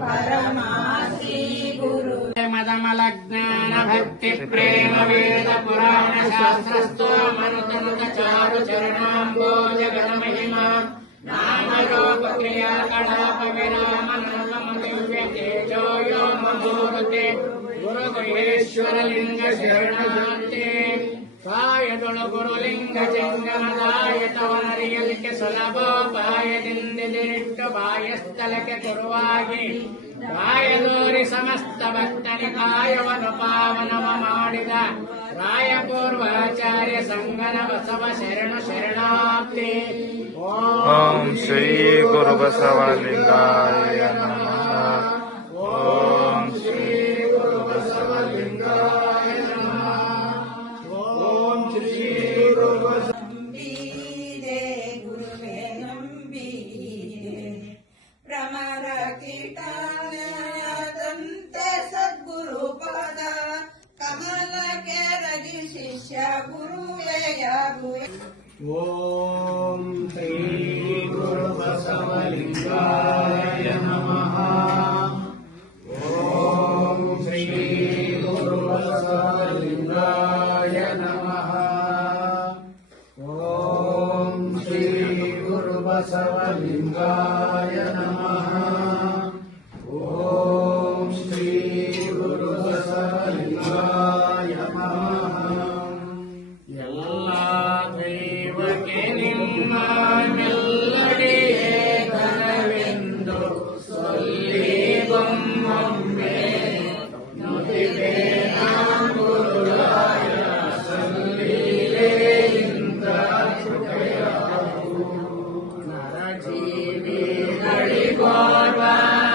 परमाश्री गुरु मदमलज्ञान भक्ति प्रेम वेद पुराण शास्त्रस्तो मनुतनुत चारु चरणाम्बोज गण महिमा नाम रूप क्रिया कलाप विराम नवम दिव्य तेजो यो ममूर्ते गुरु गुहेश्वर लिंग शरणशांति ಕಾಯದೊಳು ಗುರುಲಿಂಗ ಜಂಗಮದಾಯತವನರಿಯಲಿಕ್ಕೆ ಸುಲಭೋಪಾಯದಿಂದಿರಿಟ್ಟು ಬಾಯಸ್ಥಳಕ್ಕೆ ಗುರುವಾಗಿ ಕಾಯದೋರಿ ಸಮಸ್ತ ಭಕ್ತನಿ ಕಾಯವನು ಪಾವನವ ಮಾಡಿದ ರಾಯಪೂರ್ವಾಚಾರ್ಯ ಸಂಗನ ಬಸವ ಶರಣು ಶರಣಾರ್ಥಿ. ಓಂ ಶ್ರೀ ಗುರು ಬಸವಲಿಂಗಾಯ ನಮಃ. ಓಂ ಶ್ರೀ ಗುರು ಬಸವಲಿಂಗಾಯ ನಮಃ. ಓಂ ಶ್ರೀ ಗುರು ನಂಬಿದೆ ಗುರುವೆ ನಂಬಿದೆ ಭ್ರಮರ ಕೀಟಾಲಯದಂತೆ ಸದ್ಗುರು ಪದ ಕಮಲ ಕೆರಗಿ ಶಿಷ್ಯ ಗುರುವೆಯಾಗುವೆ. ಓಂ ಶ್ರೀ ಗುರು ಬಸವಲಿಂಗಾಯ ನಮಃ. ಓಂ ಶ್ರೀ ಗುರು ಬಸವಲಿಂಗಾಯ ನಮಃ. ಓಂ ಶ್ರೀ ಗುರು ಬಸವಲಿಂಗಾಯ ನಮಃ. ಓಂ ಶ್ರೀ ಗುರು ಬಸವಲಿಂಗಾಯ ನಮಃ. ಎಲ್ಲ ದೈವಕ್ಕೆ ನಿಮ್ಮ ಮೆಲ್ಲಡಿಯೇ ಘನವೆಂದು ಸೊಲ್ಲಿ ಬೊಮ್ಮೊಮ್ಮೆ ನುಡಿವೆ ಗುರುರಾಯ ಸಲ್ಲಿಲೆಯಿಂದ ನರಜೀವಿಗಳಿಗೋರ್ವ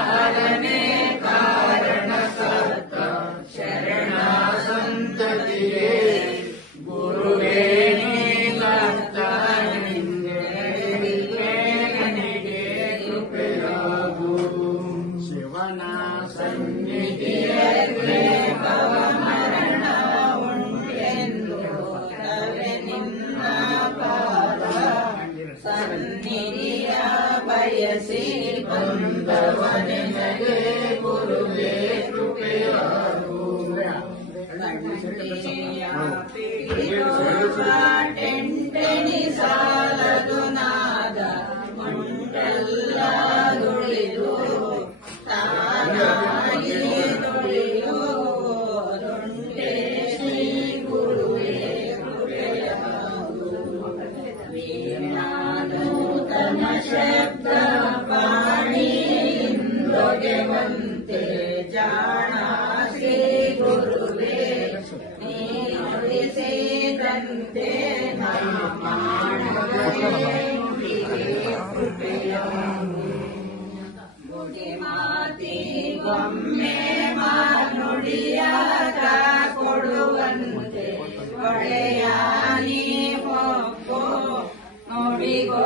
ಹರನೇ ಕಾರಣ ಸತ್ತ ಶರಣ ಸಂತತಿಯೇ ಗುರುವೇ ನನಗೆ ಕೃಪೆಯಾಗು. ಶಿವನ ಸನ್ನಿಧಿಯಲ್ಲಿ ಮರಣ ಉಂಟೆಂದು ತವೆ ನಿನ್ನ ಪಾದ ಸನ್ನಿಧಿಯ ಬಯಸಿ ಬಂದವನಿಗೆ ಗುರುವೇ ಕೃಪೆಯಾಗು. ಟೆಂಟೆನಿ ಸಾಲದು ನಾದ ಮಂಟೆಲ್ಲ ದುಳಿದು ತಾನಾಗಿ ದುಳಿಯುವುದುಂಟೆ ಶ್ರೀ ಗುರುವೇ ಕೃಪೆಯಾಗು. ವೀಣಾನೂತನ ಶಬ್ದ ಪಾಣಿಯಿಂದೊಗೆವಂತೆ ಜಾಣ ಶ್ರೀ ಗುರುವೇ ನೀ ನುಡಿಸಿದಂತೆ ನಾ ಮಾಡಲೇ ಕೃಪೆಯಾಗು. ನುಡಿ ಮಾತಿಗೊಮ್ಮೆ ನುಡಿಯಾದ ಕೊಡುವಂತೆ ಒಡೆಯ ನೀ ಹೊಕ್ಕು ನುಡಿಗೋ